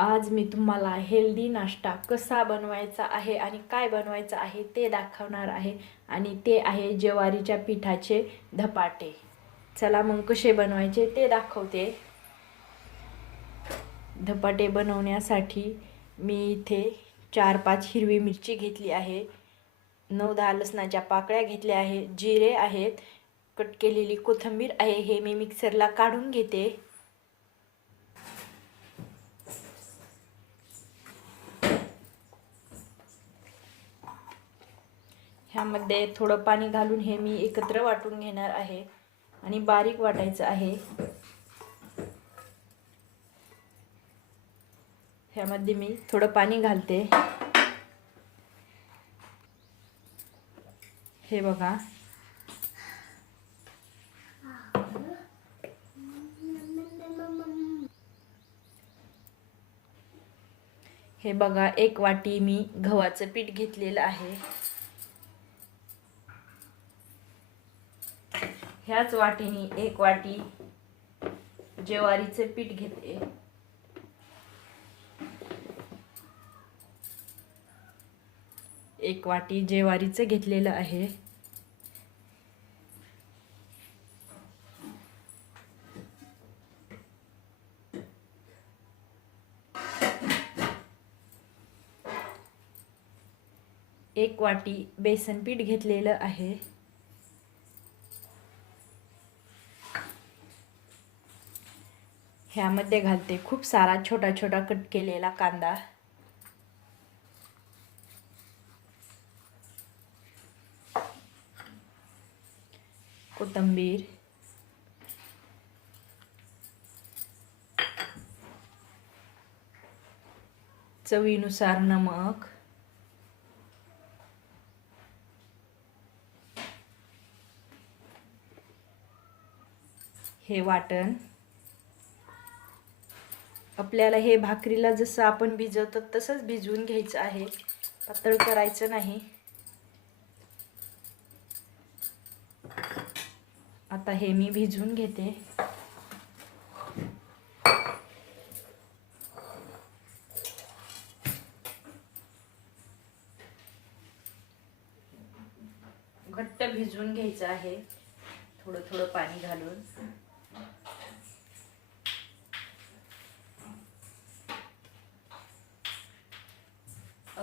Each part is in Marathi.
आज मी तुम्हाला हेल्दी नाश्ता कसा बनवायचा आहे आणि काय बनवायचं आहे ते दाखवणार आहे आणि ते आहे ज्वारीच्या पिठाचे धपाटे. चला मग कसे बनवायचे ते दाखवते. धपाटे बनवण्यासाठी मी इथे चार पाच हिरवी मिरची घेतली आहे. नऊ दहा लसणाच्या पाकळ्या घेतल्या आहे. जिरे आहेत. कट केलेली कोथिंबीर आहे. हे मी मिक्सरला काढून घेते. ह्यामध्ये थोडं पाणी घालून हे मी एकत्र वाटून घेणार आहे. आणि बारीक वाटायचं आहे. ह्यामध्ये मी थोडं पाणी घालते. हे बघा. हे बघा एक वाटी मी गव्हाचं पीठ घेतलेलं आहे. ह्याच वाटीने एक वाटी ज्वारीचे पीठ घेते. एक वाटी ज्वारीचं घेतलेलं आहे. एक वाटी बेसन पीठ घेतलेलं आहे. ह्यामध्ये घालते खूप सारा छोटा छोटा कट केलेला कांदा. कोथिंबीर. चवीनुसार नमक. हे वाटण. आपल्याला हे भाकरीला जसं आपण भिजवतो तसंच भिजवून घ्यायचं आहे. पातळ करायचं नाही. आता हे मी भिजवून घेते. घट्ट भिजवून घ्यायचं आहे. थोडं थोडं पाणी घालून.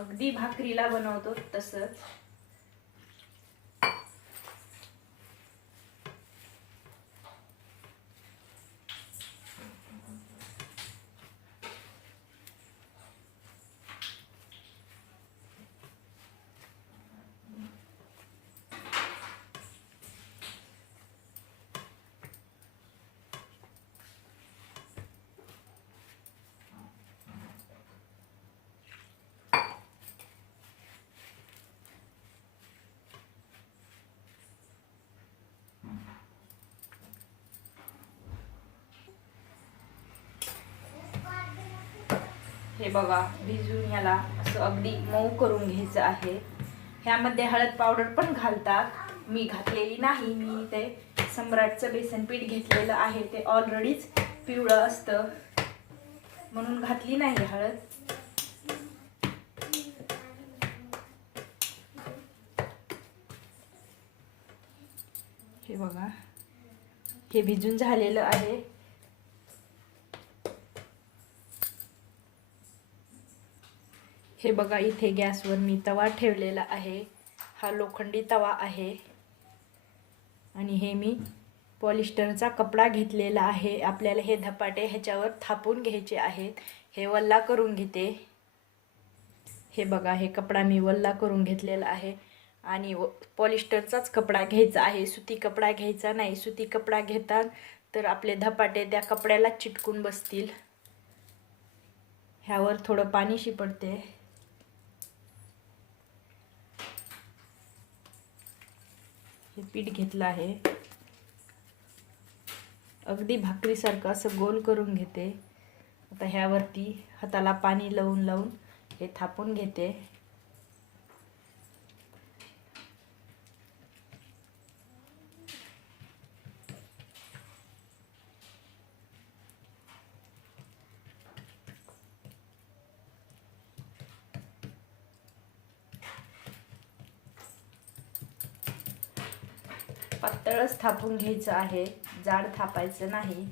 अगदी भाकरीला बनवतो तसंच. हे बघा भिजून याला असं अगदी मऊ करून घ्यायचं आहे. ह्यामध्ये हळद पावडर पण घालतात. मी घातलेली नाही मी ते सम्राटचं बेसन पीठ घेतलेलं आहे. ते ऑलरेडीच पिवळं असतं. म्हणून घातली नाही हळद. हे बघा हे भिजून झालेलं आहे. हे बघा इथे गॅसवर मी तवा ठेवलेला आहे. हा लोखंडी तवा आहे. आणि हे मी पॉलिस्टरचा कपडा घेतलेला आहे. आपल्याला हे धपाटे ह्याच्यावर थापून घ्यायचे आहेत. हे वल्ला करून घेते. हे बघा हे कपडा मी वल्ला करून घेतलेला आहे. आणि व पॉलिस्टरचाच कपडा घ्यायचा आहे. सुती कपडा घ्यायचा नाही. सुती कपडा घेता तर आपले धपाटे त्या कपड्याला चिटकून बसतील. ह्यावर थोडं पाणी शिपडते. हे पीठ घेतलं आहे. अगदी भाकरीसारखं असं गोल करून घेते. आता ह्यावरती हाताला पाणी लावून लावून हे थापून घेते. थापून घ्यायचं आहे. जाड थापायचं नाही.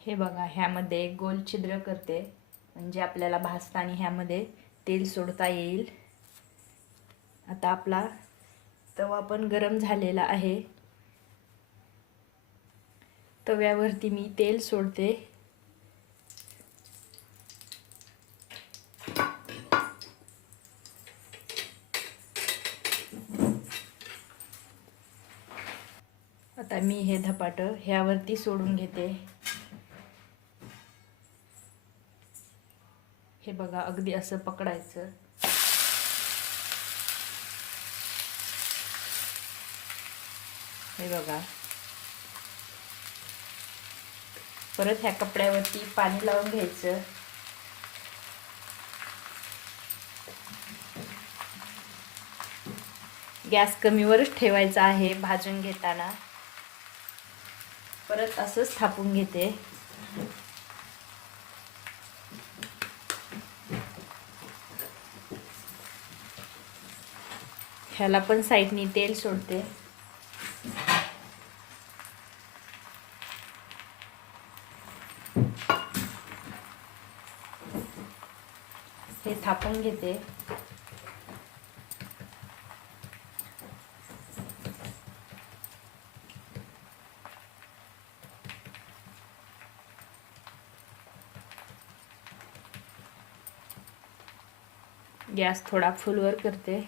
हे बघा ह्यामध्ये एक गोल छिद्र करते. म्हणजे आपल्याला भाजताना ह्यामध्ये तेल सोडता येईल. आता आपला तवा पण गरम झालेला आहे. तव्यावरती मी तेल सोडते. आता मी हे धपाटं ह्यावरती सोडून घेते. हे बघा अगदी असं पकडायचं. हे बघा. परत ह्या कपड्यावरती पाणी लावून घ्यायचं. गॅस कमीवरच ठेवायचा आहे भाजून घेताना. परत असंच थापून घेते. ह्याला पण साईडनी तेल सोडते. हे थापून घेते. गॅस थोडा फुलवर करते.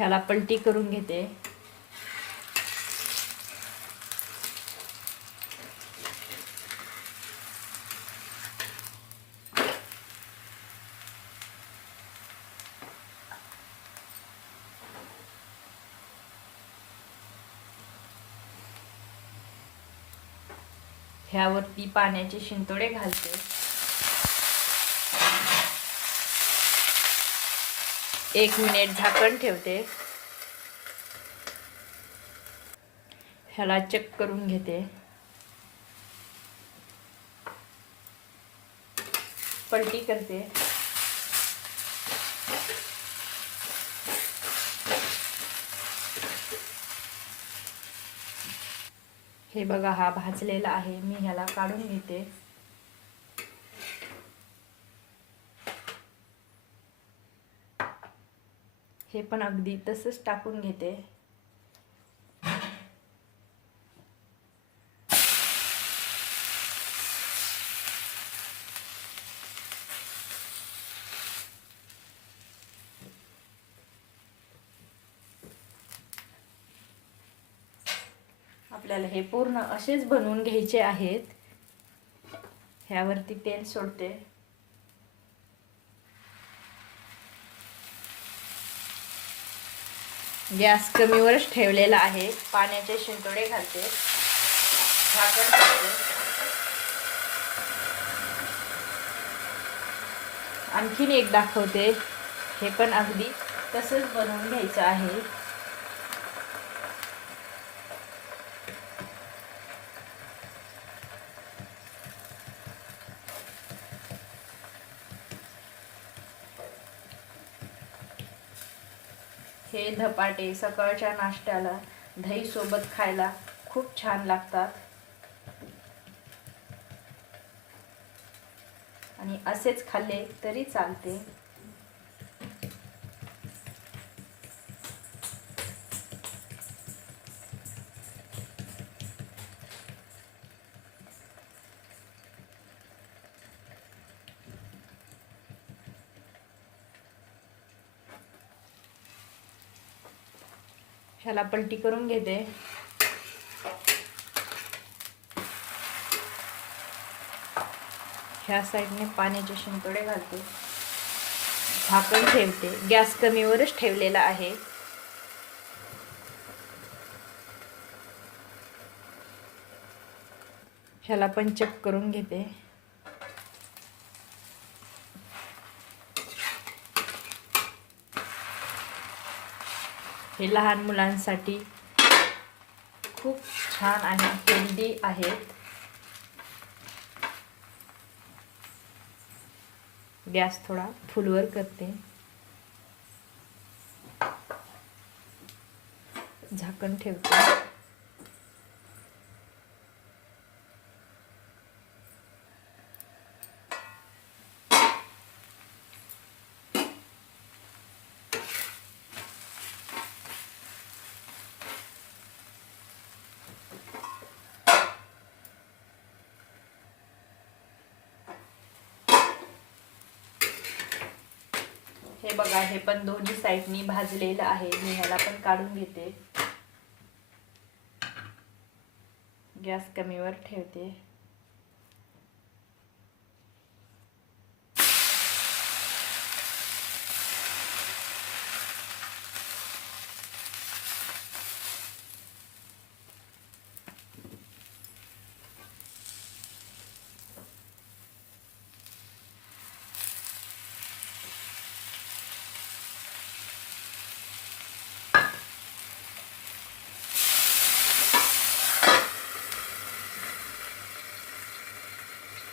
ह्याला पलटी करून घेते. ह्यावरती पाण्याचे शिंतोडे घालते. एक मिनिट झाकण ठेवते. ह्याला चेक करून घेते. पलटी करते. हे बघा हा भाजलेला आहे. मी ह्याला काढून घेते. हे पण अगदी तसंच टाकून घेते. आपल्याला हे पूर्ण असेच बनवून घ्यायचे आहेत. ह्यावरती तेल सोडते. गॅस कमीवरच ठेवलेला आहे. पाण्याचे शिंतोडे घालते. झाकण घालते आणखीन एक दाखवते. हे पण अगदी तसंच बनवून घ्यायचं आहे. हे धपाटे सकाळच्या नाश्त्याला दही सोबत खायला खूप छान लागतात. आणि असेच खाल्ले तरी चालते. ह्याला पलटी करून घेते. ह्या साईडने पाण्याचे शिंतोडे घालते. झाकण ठेवते. गॅस कमीवरच ठेवलेला आहे. ह्याला पण चेक करून घेते. हे लहान मुलांसाठी खूप छान आणि हेल्दी आहेत गॅस थोडा फुलवर करते. झाकण ठेवते. हे बघा हे पण दोन्ही साईडनी भाजलेलं आहे. मी ह्याला पण काढून घेते. गॅस कमीवर ठेवते.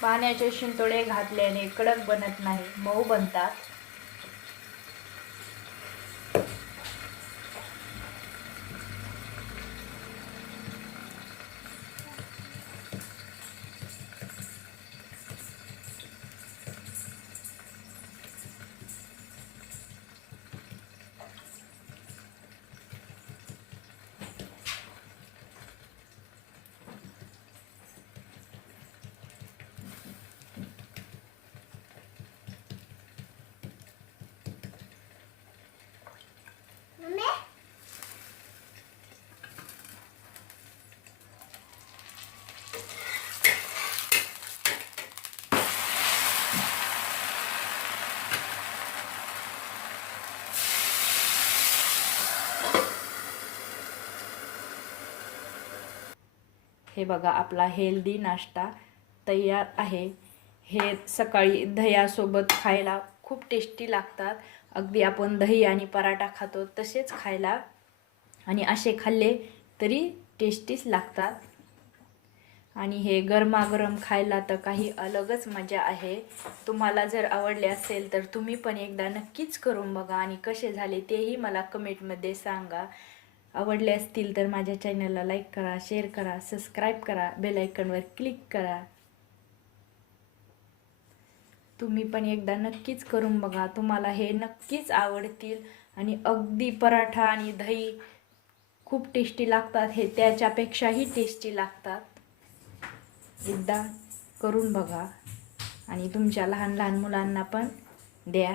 पाण्याचे शिंतोडे घातल्याने कडक बनत नाही. मऊ बनतात. हे बघा आपला हेल्दी नाश्ता तयार आहे. हे सकाळी दह्यासोबत खायला खूप टेस्टी लागतात. अगदी आपण दही आणि पराठा खातो तसेच खायला. आणि असे खाल्ले तरी टेस्टीच लागतात. आणि हे गरमागरम खायला तर काही अलगच मजा आहे. तुम्हाला जर आवडले असेल तर तुम्ही पण एकदा नक्कीच करून बघा आणि कसे झाले तेही मला कमेंटमध्ये सांगा. आवडले असतील तर माझ्या चॅनलला लाईक करा शेअर करा सबस्क्राईब करा बेलायकनवर क्लिक करा. तुम्ही पण एकदा नक्कीच करून बघा तुम्हाला हे नक्कीच आवडतील. आणि अगदी पराठा आणि दही खूप टेस्टी लागतात हे त्याच्यापेक्षाही टेस्टी लागतात. एकदा करून बघा. आणि तुमच्या लहान लहान मुलांना पण द्या.